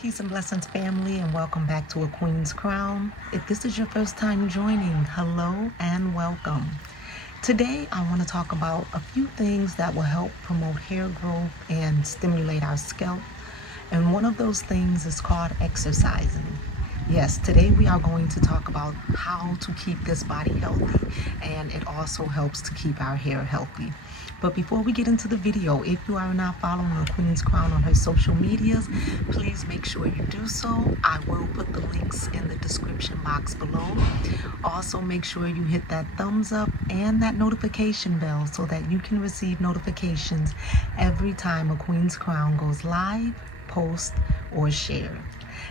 Peace and blessings, family, and welcome back to A Queen's Crown. If this is your first time joining, hello and welcome. Today, I want to talk about a few things that will help promote hair growth and stimulate our scalp. And one of those things is called exercising. Yes, today we are going to talk about how to keep this body healthy, and it also helps to keep our hair healthy. But before we get into the video, if you are not following The Queen's Crown on her social medias, please make sure you do so. I will put the links in the description box below. Also, make sure you hit that thumbs up and that notification bell so that you can receive notifications every time A Queen's Crown goes live, post, or share.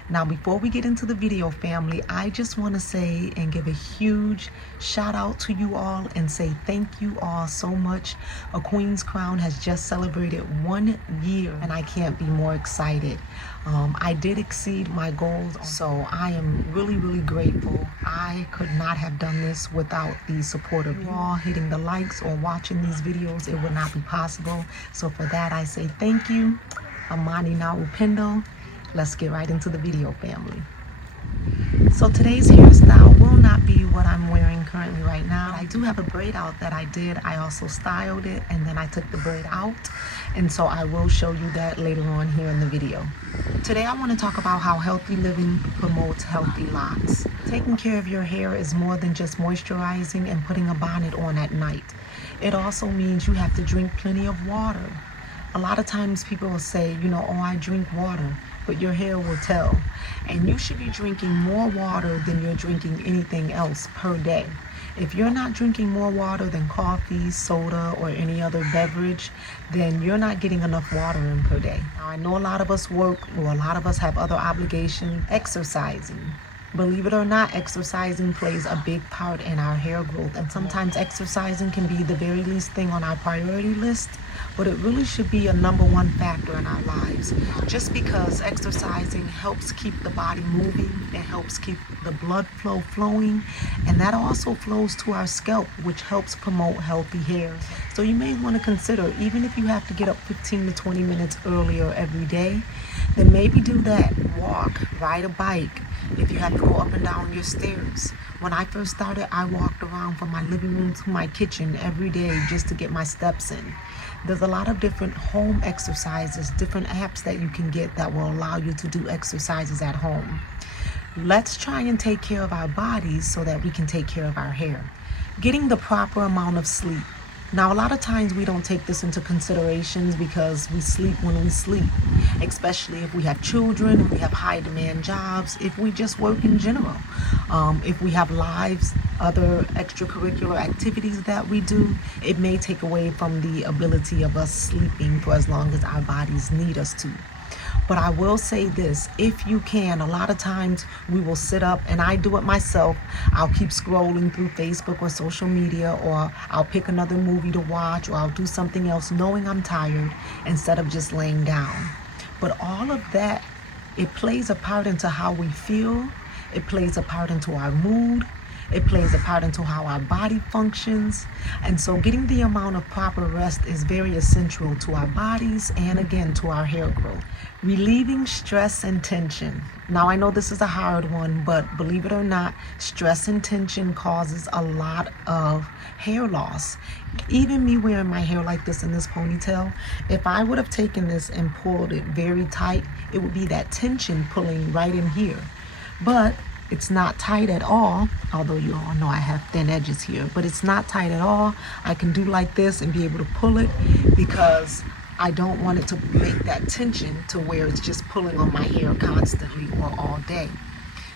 Now, before we get into the video, family, I just want to say and give a huge shout out to you all and say thank you all so much. A Queen's Crown has just celebrated 1 year and I can't be more excited. I did exceed my goals, so I am really grateful. I could not have done this without the support of you all hitting the likes or watching these videos. It would not be possible. So for that, I say thank you. Amani na upendo. Let's get right into the video, family. So today's hairstyle will not be what I'm wearing currently right now. I do have a braid out that I did. I also styled it and then I took the braid out. And so I will show you that later on here in the video. Today I want to talk about how healthy living promotes healthy locks. Taking care of your hair is more than just moisturizing and putting a bonnet on at night. It also means you have to drink plenty of water. A lot of times people will say, oh, I drink water, but your hair will tell. And you should be drinking more water than you're drinking anything else per day. If you're not drinking more water than coffee, soda, or any other beverage, then you're not getting enough water in per day. Now, I know a lot of us work, or a lot of us have other obligations. Exercising. Believe it or not, exercising plays a big part in our hair growth, and sometimes exercising can be the very least thing on our priority list, but it really should be a #1 factor in our lives. Just because exercising helps keep the body moving, it helps keep the blood flow flowing, and that also flows to our scalp, which helps promote healthy hair. So you may want to consider, even if you have to get up 15 to 20 minutes earlier every day, then maybe do that. Walk, ride a bike. If you have to go up and down your stairs. When I first started, I walked around from my living room to my kitchen every day just to get my steps in. There's a lot of different home exercises, different apps that you can get that will allow you to do exercises at home. Let's try and take care of our bodies so that we can take care of our hair. Getting the proper amount of sleep. Now, a lot of times we don't take this into considerations because we sleep when we sleep, especially if we have children, if we have high demand jobs, if we just work in general, if we have lives, other extracurricular activities that we do. It may take away from the ability of us sleeping for as long as our bodies need us to. But I will say this, if you can, a lot of times we will sit up, and I do it myself. I'll keep scrolling through Facebook or social media, or I'll pick another movie to watch, or I'll do something else knowing I'm tired instead of just laying down. But all of that, it plays a part into how we feel. It plays a part into our mood. It plays a part into how our body functions. And so getting the amount of proper rest is very essential to our bodies and, again, to our hair growth. Relieving stress and tension. Now, I know this is a hard one, but believe it or not, stress and tension causes a lot of hair loss. Even me wearing my hair like this in this ponytail, if I would have taken this and pulled it very tight, it would be that tension pulling right in here. But it's not tight at all, although you all know I have thin edges here, but it's not tight at all. I can do like this and be able to pull it because I don't want it to make that tension to where it's just pulling on my hair constantly or all day.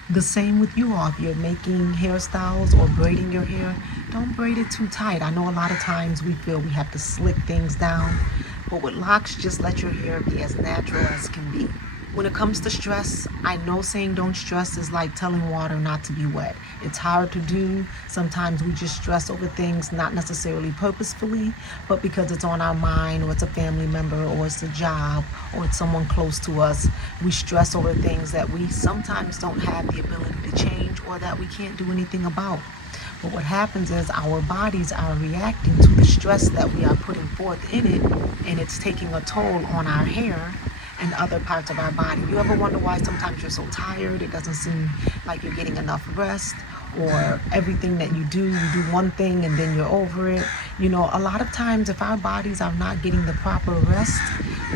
The same with you all. If you're making hairstyles or braiding your hair, don't braid it too tight. I know a lot of times we feel we have to slick things down, but with locks, just let your hair be as natural as can be. When it comes to stress, I know saying don't stress is like telling water not to be wet. It's hard to do. Sometimes we just stress over things, not necessarily purposefully, but because it's on our mind, or it's a family member, or it's a job, or it's someone close to us. We stress over things that we sometimes don't have the ability to change or that we can't do anything about. But what happens is our bodies are reacting to the stress that we are putting forth in it, and it's taking a toll on our hair. and other parts of our body. You ever wonder why sometimes you're so tired? It doesn't seem like you're getting enough rest, or everything that you do one thing and then you're over it. You know, a lot of times if our bodies are not getting the proper rest,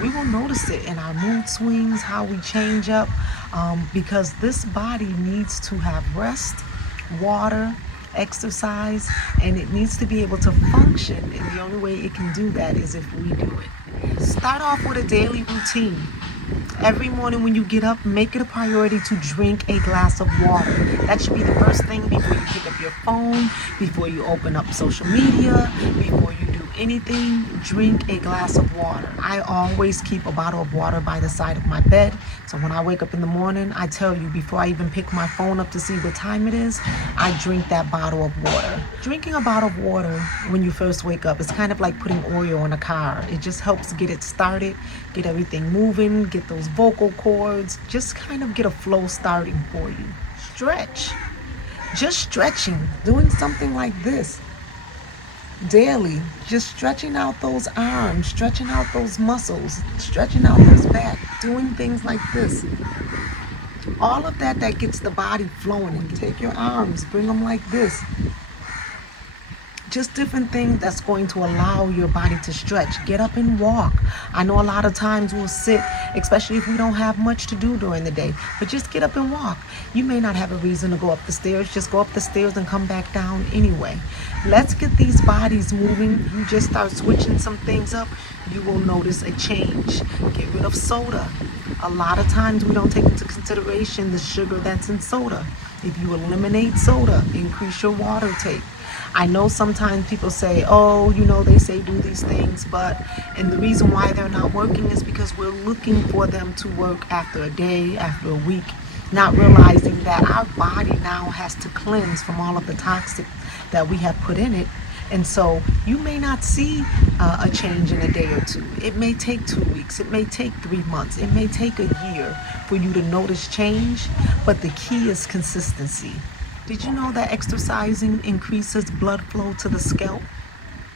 we will notice it in our mood swings, how we change up, because this body needs to have rest, water, exercise, and it needs to be able to function. And the only way it can do that is if we do it. Start off with a daily routine. Every morning when you get up, make it a priority to drink a glass of water. That should be the first thing before you pick up your phone, before you open up social media, before you do anything. Drink a glass of water. I always keep a bottle of water by the side of my bed. So when I wake up in the morning, I tell you, before I even pick my phone up to see what time it is, I drink that bottle of water. Drinking a bottle of water when you first wake up is kind of like putting oil on a car. It just helps get it started, get everything moving, get those vocal cords, just kind of get a flow starting for you. Stretch. Just stretching, doing something like this daily, just stretching out those arms, stretching out those muscles, stretching out this back, doing things like this. All of that gets the body flowing. And take your arms, bring them like this. Just different things that's going to allow your body to stretch. Get up and walk. I know a lot of times we'll sit, especially if we don't have much to do during the day, but just get up and walk. You may not have a reason to go up the stairs. Just go up the stairs and come back down anyway. Let's get these bodies moving. You just start switching some things up, you will notice a change. Get rid of soda. A lot of times we don't take into consideration the sugar that's in soda. If you eliminate soda, increase your water take. I know sometimes people say, oh, you know, they say do these things, and the reason why they're not working is because we're looking for them to work after a day, after a week, not realizing that our body now has to cleanse from all of the toxic that we have put in it. And so you may not see a change in a day or two. It may take 2 weeks. It may take 3 months. It may take a year for you to notice change, but the key is consistency. Did you know that exercising increases blood flow to the scalp?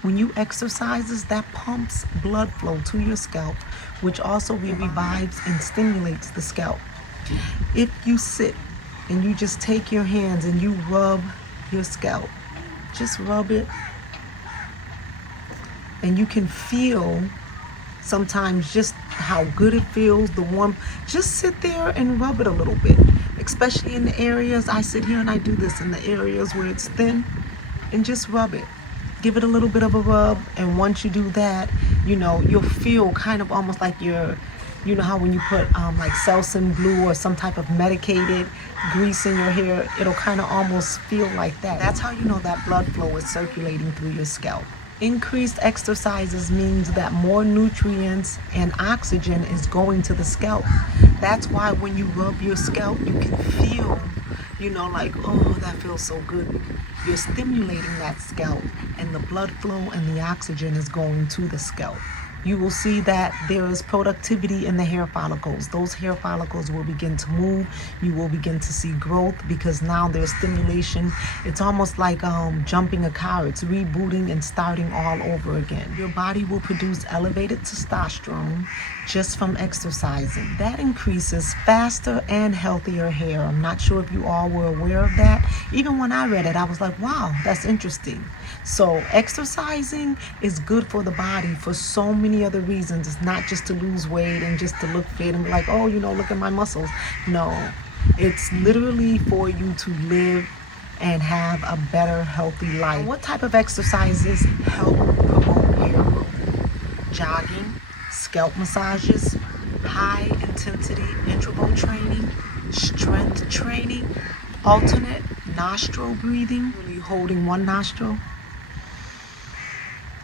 When you exercises, that pumps blood flow to your scalp, which also revives and stimulates the scalp. If you sit and you just take your hands and you rub your scalp, just rub it, and you can feel sometimes just how good it feels, the warmth. Just sit there and rub it a little bit, especially in the areas. I sit here and I do this in the areas where it's thin, and just rub it. Give it a little bit of a rub, and once you do that, you know, you'll feel kind of almost like you know how when you put like Selsun Blue or some type of medicated grease in your hair, it'll kind of almost feel like that. That's how you know that blood flow is circulating through your scalp. Increased exercises means that more nutrients and oxygen is going to the scalp. That's why when you rub your scalp, you can feel, you know, like, oh, that feels so good. You're stimulating that scalp, and the blood flow and the oxygen is going to the scalp. You will see that there is productivity in the hair follicles. Those hair follicles will begin to move. You will begin to see growth because now there's stimulation. It's almost like jumping a car. It's rebooting and starting all over again. Your body will produce elevated testosterone just from exercising. That increases faster and healthier hair. I'm not sure if you all were aware of that. Even when I read it, I was like, wow, that's interesting. So exercising is good for the body for so many other reasons. It's not just to lose weight and just to look fit and be like, oh, you know, look at my muscles. No, it's literally for you to live and have a better, healthy life. What type of exercises help promote hair growth? Jogging, scalp massages, high intensity interval training, strength training, alternate nostril breathing, really holding one nostril,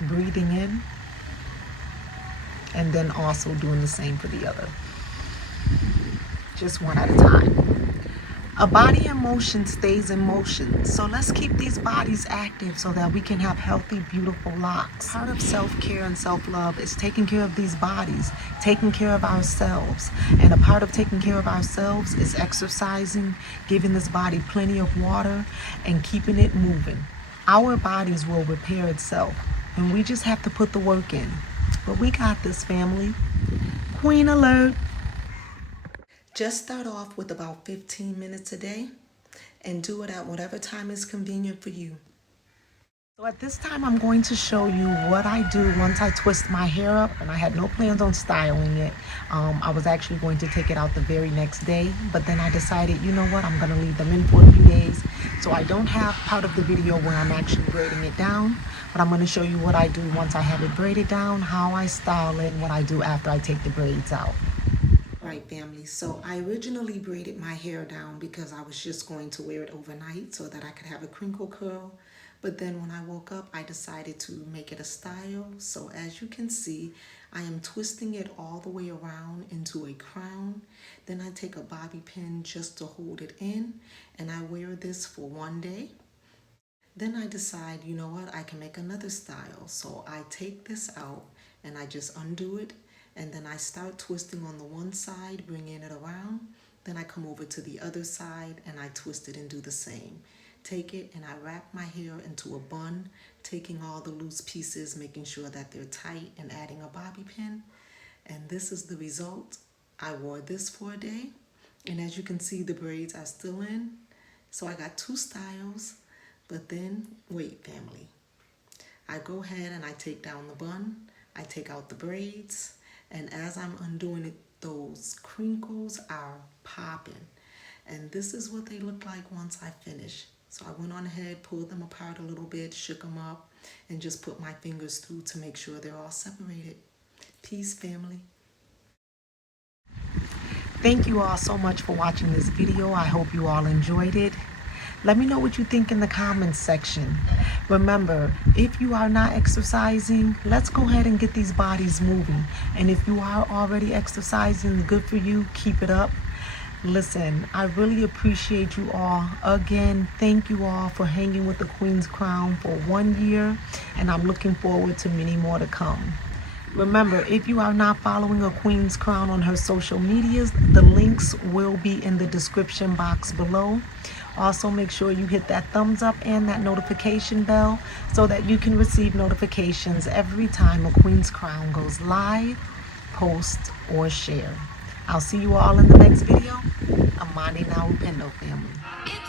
breathing in, and then also doing the same for the other. Just one at a time. A body in motion stays in motion. So let's keep these bodies active so that we can have healthy, beautiful locks. Part of self-care and self-love is taking care of these bodies, taking care of ourselves. And a part of taking care of ourselves is exercising, giving this body plenty of water, and keeping it moving. Our bodies will repair itself, and we just have to put the work in. But we got this, family. Queen alert. Just start off with about 15 minutes a day and do it at whatever time is convenient for you. So at this time, I'm going to show you what I do once I twist my hair up, and I had no plans on styling it. I was actually going to take it out the very next day, but then I decided, you know what, I'm going to leave them in for a few days. So I don't have part of the video where I'm actually braiding it down, but I'm going to show you what I do once I have it braided down, how I style it, and what I do after I take the braids out. Right, family, so I originally braided my hair down because I was just going to wear it overnight so that I could have a crinkle curl. But then when I woke up, I decided to make it a style. So as you can see, I am twisting it all the way around into a crown. Then I take a bobby pin just to hold it in, and I wear this for one day. Then I decide, you know what, I can make another style. So I take this out and I just undo it, and then I start twisting on the one side, bringing it around. Then I come over to the other side and I twist it and do the same. Take it and I wrap my hair into a bun, taking all the loose pieces, making sure that they're tight, and adding a bobby pin. And this is the result. I wore this for a day, and as you can see, the braids are still in. So I got two styles. But then, wait, family. I go ahead and I take down the bun, I take out the braids, and as I'm undoing it, those crinkles are popping. And this is what they look like once I finish. So I went on ahead, pulled them apart a little bit, shook them up, and just put my fingers through to make sure they're all separated. Peace, family. Thank you all so much for watching this video. I hope you all enjoyed it. Let me know what you think in the comments section. Remember, if you are not exercising, let's go ahead and get these bodies moving. And if you are already exercising, good for you, keep it up. Listen, I really appreciate you all. Again, thank you all for hanging with the Queen's Crown for 1 year, and I'm looking forward to many more to come. Remember, if you are not following a Queen's Crown on her social medias, the links will be in the description box below. Also, make sure you hit that thumbs up and that notification bell so that you can receive notifications every time a Queen's Crown goes live, post, or share. I'll see you all in the next video. Amani na upendo, family.